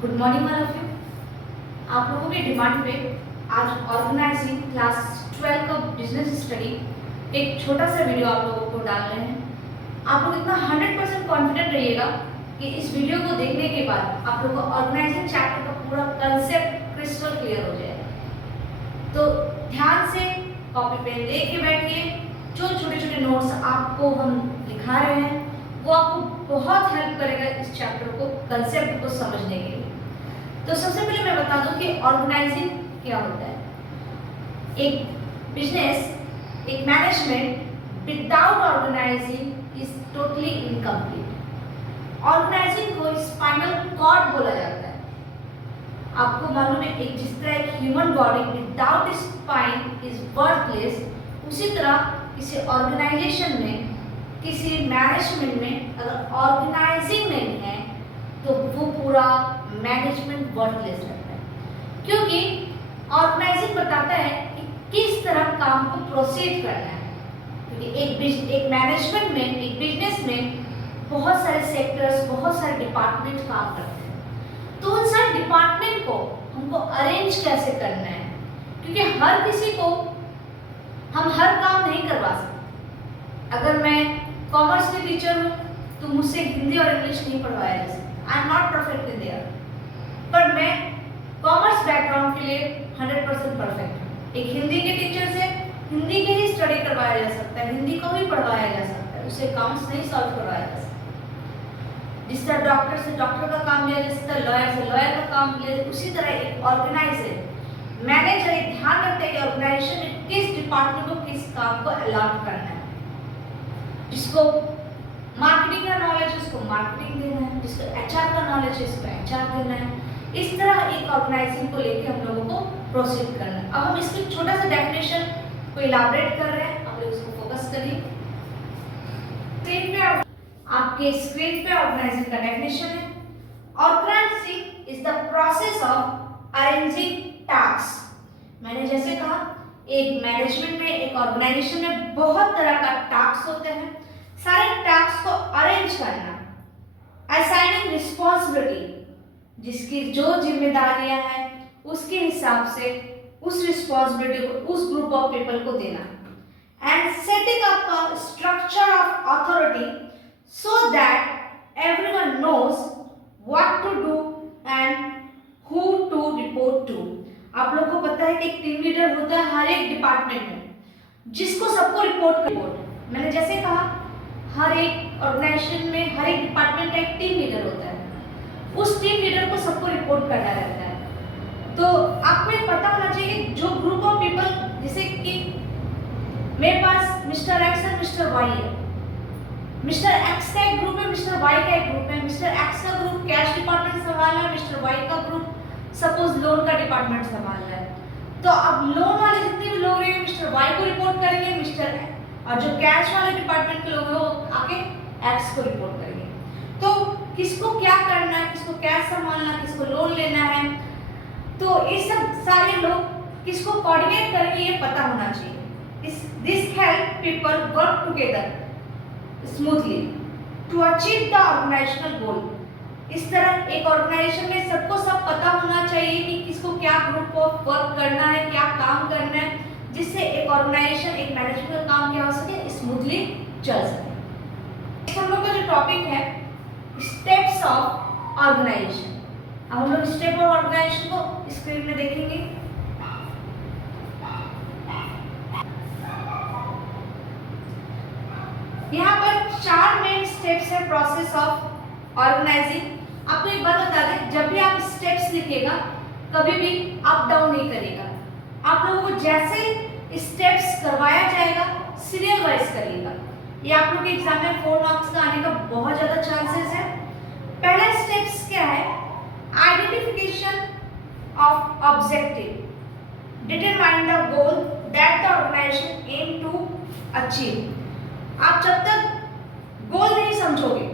Good morning all of you. आप लोगों के डिमांड पे आज ऑर्गेनाइजिंग क्लास 12 का बिजनेस स्टडी एक छोटा सा वीडियो आप लोगों को डाल रहे हैं। आप लोग इतना 100% कॉन्फिडेंट रहिएगा कि इस वीडियो को देखने के बाद आप लोग को ऑर्गेनाइजिंग चैप्टर का पूरा कंसेप्ट क्रिस्टल क्लियर हो जाएगा। तो ध्यान से कॉपी पेन लेके बैठिए। जो छोटे छोटे नोट्स आपको हम लिखा रहे हैं वो आपको बहुत हेल्प करेगा इस चैप्टर को, कंसेप्ट को समझने के लिए। तो सबसे पहले मैं बता दूं कि ऑर्गेनाइजिंग क्या होता है। एक बिजनेस, एक management without organising is totally incomplete. Organising को स्पाइनल कॉर्ड बोला जाता है। आपको मालूम है, एक जिस तरह एक human body without spine is worthless, उसी तरह किसी ऑर्गेनाइजेशन में, किसी मैनेजमेंट में अगर ऑर्गेनाइजिंग नहीं है तो वो पूरा मैनेजमेंट वर्थलेस रहता है। क्योंकि ऑर्गेनाइजिंग बताता है कि किस तरह काम को प्रोसीड करना है। क्योंकि एक मैनेजमेंट में, एक बिजनेस में बहुत सारे सेक्टर्स, बहुत सारे डिपार्टमेंट काम करते हैं। तो उन सारे डिपार्टमेंट को हमको अरेंज कैसे करना है, क्योंकि हर किसी को हम हर काम नहीं करवा सकते। अगर मैं कॉमर्स की टीचर हूँ तो मुझसे हिंदी और इंग्लिश नहीं पढ़वाया जा सकता। I am not perfect in their, पर मैं कॉमर्स बैकग्राउंड के लिए 100% परफेक्ट हूँ। एक हिंदी के टीचर से हिंदी के ही स्टडी करवाया जा सकता है, हिंदी को भी पढ़वाया जा सकता है, उसे अकाउंट्स नहीं सॉल्व करवाया जा सकता। जिस तरह डॉक्टर से डॉक्टर का काम लिया जा सकता है, लॉयर से लॉयर का काम लिया, उसी तरह एक ऑर्गेनाइजर, मैनेजर एक ध्यान रखते हैं कि ऑर्गेनाइजेशन में किस डिपार्टमेंट को किस काम को अलॉट करना है। जिसको मार्केटिंग का नॉलेज है उसको मार्केटिंग देना है, जिसको एचआर का नॉलेज है उसको एचआर देना है। इस तरह एक ऑर्गेनाइजिंग को लेकर हम लोगों को प्रोसीड करना है। अब हम इसकी छोटा सा डेफिनेशन को इलाबोरेट कर रहे हैं, आप लोग इसको फोकस करिए। स्क्रीन पे आपके स्क्रीन पे ऑर्गेनाइजिंग का डेफिनेशन है। Organising is the process of arranging task. मैंने जैसे कहा, एक मैनेजमेंट में, एक ऑर्गेनाइजेशन में बहुत तरह का टास्क होते हैं। सारे टास्क को अरेंज करना, असाइनिंग रिस्पॉन्सिबिलिटी, जिसकी जो जिम्मेदारियां हैं उसके हिसाब से उस रिस्पॉन्सिबिलिटी को उस ग्रुप ऑफ पीपल को देना, and setting up a structure of authority so that everyone knows what to do and who to report to. आप लोगों को पता है कि एक टीम लीडर होता है हर एक डिपार्टमेंट में, जिसको सबको रिपोर्ट। मैंने जैसे कहा, हर एक ऑर्गेनाइजेशन में, हर एक डिपार्टमेंट का एक टीम लीडर होता है। उस टीम लीडर को सबको रिपोर्ट करना रहता है। तो आपको ये पता होना चाहिए कि जो ग्रुप ऑफ पीपल, जैसे कि मेरे पास मिस्टर एक्स और मिस्टर वाई है, मिस्टर एक्स का एक ग्रुप है, मिस्टर वाई का एक ग्रुप है। मिस्टर एक्स का ग्रुप कैश डिपार्टमेंट संभाल रहा है, मिस्टर वाई का ग्रुप सपोज लोन का डिपार्टमेंट संभाल रहा है। तो अब लोन वाले जितने भी लोग रहेंगे मिस्टर वाई को रिपोर्ट करेंगे, मिस्टर, और जो कैश वाले डिपार्टमेंट के लोग हैं वो आके एक्स को रिपोर्ट करेंगे। तो किसको क्या करना है, किसको कैश संभालना, किसको लोन लेना है, तो ये सब सारे लोग किसको कोऑर्डिनेट करेंगे ये पता होना चाहिए। This help people work together smoothly to achieve the organisational goal. इस तरह एक ऑर्गेनाइजेशन में सबको सब पता होना चाहिए कि किसको क्या ग्रुप ऑफ वर्क करना है, क्या काम करना है, जिससे एक ऑर्गेनाइजेशन, एक मैनेजमेंट का काम क्या हो सके, स्मूथली चल सके। हम लोग का जो टॉपिक है स्टेप्स ऑफ ऑर्गेनाइजेशन। अब हम लोग स्टेप ऑफ ऑर्गेनाइजेशन को स्क्रीन में देखेंगे। यहाँ पर 4 मेन स्टेप्स है प्रोसेस ऑफ ऑर्गेनाइजिंग। आपको एक बात बता दें, जब भी आप स्टेप्स लिखिएगा कभी भी अप डाउन नहीं करिएगा। आप लोगों को जैसे स्टेप्स करवाया जाएगा सीरियल वाइज करिएगा। ये आप लोग के एग्जाम में 4 मार्क्स का आने का बहुत ज्यादा चांसेस है। पहला स्टेप्स क्या है? Identification of objective, determine the goal that the organisation aim to achieve. आप जब तक गोल नहीं समझोगे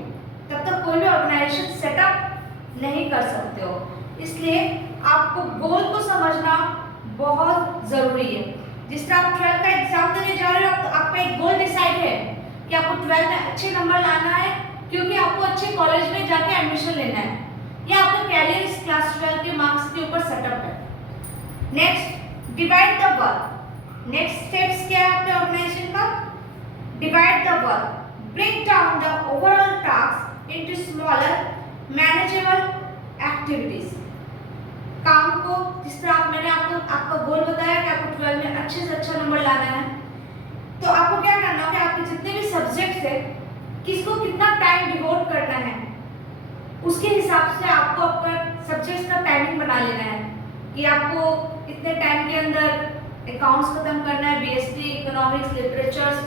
तब तक कोई भी ऑर्गेनाइजेशन सेटअप नहीं कर सकते हो। इसलिए आपको गोल को समझना बहुत जरूरी है। जिस तरह आप 12th का एग्जाम देने जा रहे हो, तो आपका एक गोल डिसाइड है कि आपको 12th में अच्छे नंबर लाना है, क्योंकि आपको अच्छे कॉलेज में जाके एडमिशन लेना है, या आपका कैरियर इस class next, divide the work. Next steps क्या है आपके ऑर्गेनाइजेशन का? Divide the work, break down the overall task into smaller manageable activities. काम को जिस तरह मैंने आपका गोल बताया कि आपको 12 में अच्छे से अच्छा नंबर लाना है, तो आपको क्या करना है, आपके जितने भी सब्जेक्ट्स है किसको कितना टाइम डिवोट करना है, उसके हिसाब से आपको अपना सब्जेक्ट्स का टाइमिंग बना लेना है कि आपको इतने टाइम के अंदर अकाउंट्स खत्म करना है, बीएसटी, इकोनॉमिक्स, लिटरेचर्स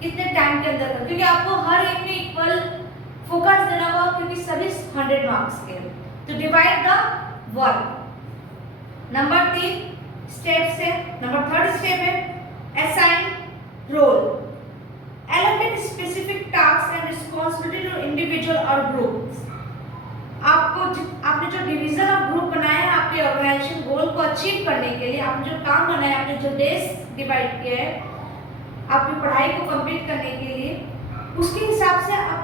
कितने टाइम के अंदर, क्योंकि आपको हर एक में इक्वल फोकस देना होगा क्योंकि सभी 100 मार्क्स के। तो divide the work. Number 3 step से नंबर 3rd स्टेप है assign role. Allocate specific task and responsibility to individual और ग्रुप्स। आपने जो डिवीजन ऑफ ग्रुप बनाया है आपके ऑर्गेनाइजेशन गोल को अचीव करने के लिए, आपने जो काम बनाया, आपने जो डेज डिवाइड किया है आपकी पढ़ाई को कंप्लीट करने के लिए, उसके हिसाब से आप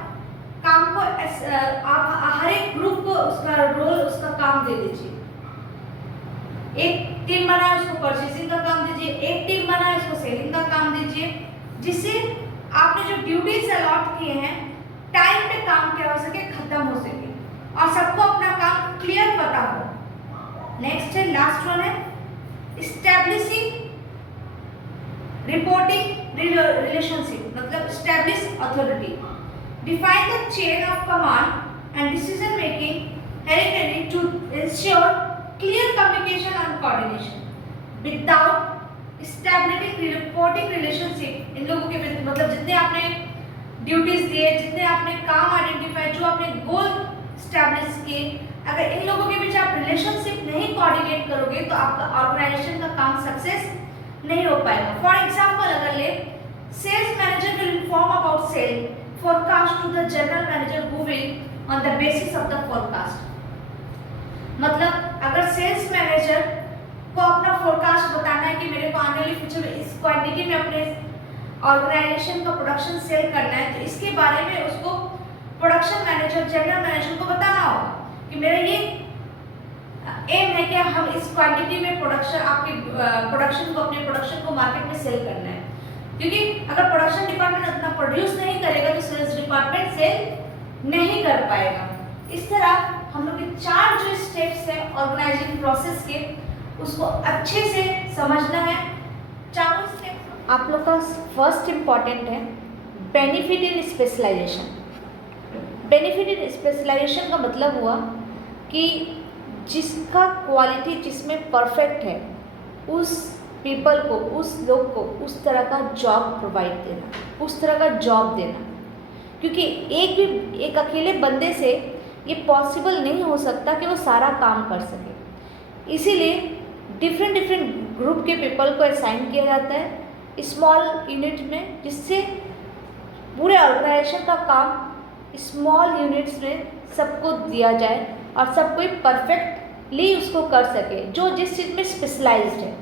काम को आप हर एक ग्रुप को उसका रोल, उसका काम दे दीजिए। एक टीम बना है उसको परचेसिंग का काम दीजिए, एक टीम बना है उसको सेलिंग का काम दीजिए, जिससे आपने जो ड्यूटीज अलॉट किए हैं टाइम पे काम क्या हो सके, खत्म हो सके और सबको अपना काम क्लियर पता हो। नेक्स्ट है लास्ट वन है एस्टैब्लिशिंग रिपोर्टिंग रिलेशनशिप, मतलब establish authority. Define the chain of command and decision making हेरिटेरी to ensure clear communication and coordination without establishing reporting relationship. इन लोगों के मतलब जितने आपने ड्यूटीज दिए, जितने आपने काम आइडेंटिफाई, जो आपने गोल एस्टैब्लिश किए, अगर इन लोगों के बीच आप रिलेशनशिप नहीं कोऑर्डिनेट करोगे तो आपका ऑर्गेनाइजेशन का काम सक्सेस नहीं हो पाएगा। फॉर एग्जांपल अगर ले sales manager will inform about sale forecast to the general manager who will on the basis of the forecast. मतलब अगर सेल्स मैनेजर को अपना फोरकास्ट बताना है कि मेरे को आने वाले फ्यूचर में इस क्वांटिटी में अपने ऑर्गेनाइजेशन का प्रोडक्शन सेल करना है, तो इसके बारे में उसको प्रोडक्शन मैनेजर, जनरल मैनेजर को बताना होगा कि मेरा ये एम है कि हम इस क्वांटिटी में प्रोडक्शन, आपके प्रोडक्शन को, अपने प्रोडक्शन को मार्केट में सेल करना है। क्योंकि अगर प्रोडक्शन डिपार्टमेंट उतना प्रोड्यूस नहीं करेगा तो सेल्स डिपार्टमेंट सेल नहीं कर पाएगा। इस तरह हम लोग के 4 जो स्टेप्स है ऑर्गेनाइजिंग प्रोसेस के, उसको अच्छे से समझना है। 4 स्टेप आप लोग का फर्स्ट इम्पॉर्टेंट है benefit in specialisation. Benefit in specialisation का मतलब हुआ कि जिसका क्वालिटी जिसमें परफेक्ट है उस पीपल को, उस लोग को उस तरह का जॉब प्रोवाइड देना, उस तरह का जॉब देना। क्योंकि एक अकेले बंदे से ये पॉसिबल नहीं हो सकता कि वो सारा काम कर सके। इसीलिए डिफरेंट ग्रुप के पीपल को असाइन किया जाता है स्मॉल यूनिट में, जिससे पूरे ऑर्गेनाइजेशन का काम स्मॉल यूनिट्स में सबको दिया जाए और सब कोई परफेक्टली उसको कर सके जो जिस चीज़ में स्पेशलाइज्ड है।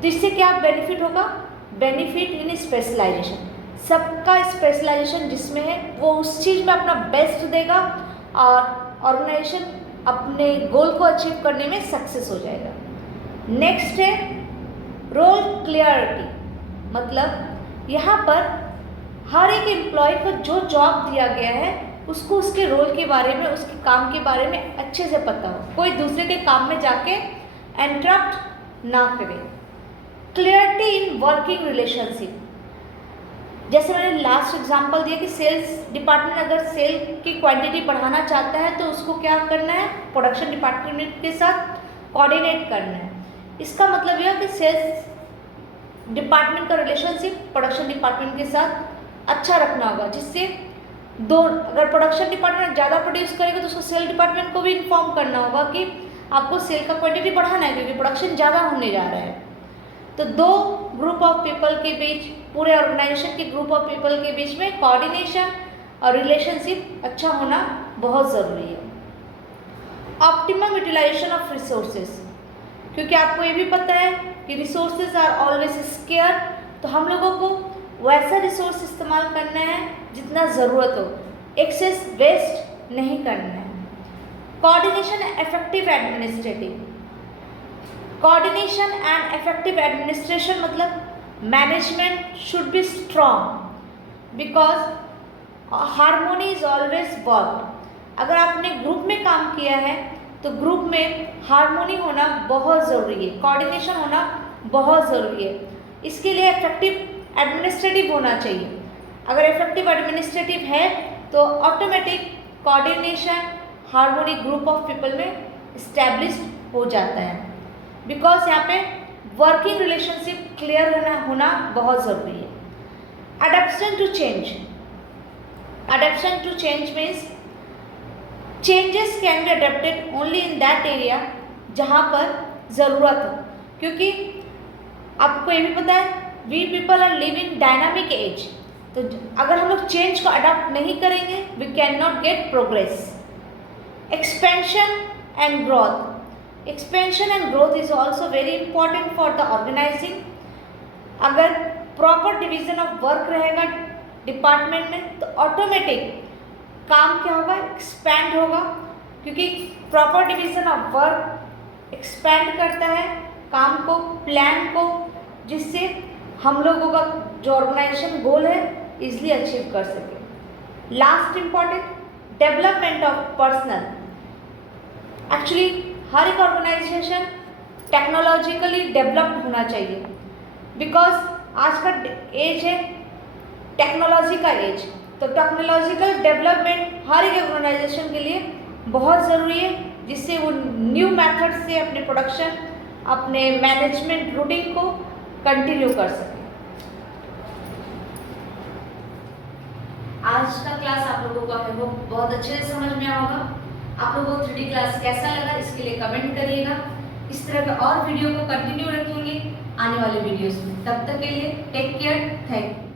तो इससे क्या बेनिफिट होगा? Benefit in specialisation. सबका स्पेशलाइजेशन जिसमें है वो उस चीज़ में अपना बेस्ट देगा और ऑर्गेनाइजेशन अपने गोल को अचीव करने में सक्सेस हो जाएगा। नेक्स्ट है रोल क्लियरिटी। मतलब यहाँ पर हर एक एम्प्लॉय को जो जॉब दिया गया है उसको उसके रोल के बारे में, उसके काम के बारे में अच्छे से पता हो, कोई दूसरे के काम में जाके इंटरप्ट ना करे। Clarity in working relationship. जैसे मैंने लास्ट एग्जांपल दिया कि सेल्स डिपार्टमेंट अगर सेल की क्वांटिटी बढ़ाना चाहता है तो उसको क्या करना है? प्रोडक्शन डिपार्टमेंट के साथ कोऑर्डिनेट करना है। इसका मतलब यह कि सेल्स डिपार्टमेंट का रिलेशनशिप प्रोडक्शन डिपार्टमेंट के साथ अच्छा रखना होगा, जिससे अगर प्रोडक्शन डिपार्टमेंट ज़्यादा प्रोड्यूस करेगा तो उसको सेल डिपार्टमेंट को भी इन्फॉर्म करना होगा कि आपको सेल का क्वांटिटी बढ़ाना है क्योंकि प्रोडक्शन ज़्यादा होने जा रहा है। तो 2 ग्रुप ऑफ पीपल के बीच, पूरे ऑर्गेनाइजेशन के ग्रुप ऑफ पीपल के बीच में कोऑर्डिनेशन और रिलेशनशिप अच्छा होना बहुत ज़रूरी है। Optimum utilisation of resources. क्योंकि आपको ये भी पता है कि रिसोर्सेज आर ऑलवेज स्केयर, तो हम लोगों को वैसा रिसोर्स इस्तेमाल करना है जितना ज़रूरत हो, एक्सेस वेस्ट नहीं करना है। Coordination effective administrative. Coordination and effective administration मतलब management should be strong because harmony is always work. अगर आपने ग्रुप में काम किया है तो ग्रुप में हार्मोनी होना बहुत ज़रूरी है, कोऑर्डिनेशन होना बहुत ज़रूरी है। इसके लिए इफेक्टिव एडमिनिस्ट्रेटिव होना चाहिए। अगर इफेक्टिव एडमिनिस्ट्रेटिव है तो automatic coordination harmony group of people में इस्टेब्लिश्ड हो जाता है। बिकॉज यहाँ पे वर्किंग रिलेशनशिप क्लियर होना बहुत ज़रूरी है। Adaption to change, adaption to change means changes can be adapted only in that area जहाँ पर ज़रूरत हो, क्योंकि आपको ये भी पता है we people are live in dynamic age. तो अगर हम लोग चेंज को अडॉप्ट नहीं करेंगे we can not get progress. Expansion and growth, expansion and growth is also very important for the organizing। अगर प्रॉपर डिवीजन ऑफ वर्क रहेगा department में तो ऑटोमेटिक काम क्या होगा, एक्सपैंड होगा, क्योंकि proper division of work expand करता है काम को, प्लान को, जिससे हम लोगों का जो ऑर्गेनाइजेशन गोल है इजली अचीव कर सके। Last important, development of personal. Actually हर एक ऑर्गेनाइजेशन टेक्नोलॉजिकली डेवलप्ड होना चाहिए बिकॉज आज का एज है टेक्नोलॉजी का एज। तो टेक्नोलॉजिकल डेवलपमेंट हर एक ऑर्गेनाइजेशन के लिए बहुत ज़रूरी है, जिससे वो न्यू मेथड से अपने प्रोडक्शन, अपने मैनेजमेंट रूटीन को कंटिन्यू कर सके। आज का क्लास आप लोगों को वो बहुत अच्छे से समझ में आया होगा। आप लोगों को 3D क्लास कैसा लगा इसके लिए कमेंट करिएगा। इस तरह का और वीडियो को कंटिन्यू रखेंगे आने वाले वीडियोस में। तब तक के लिए टेक केयर, थैंक यू।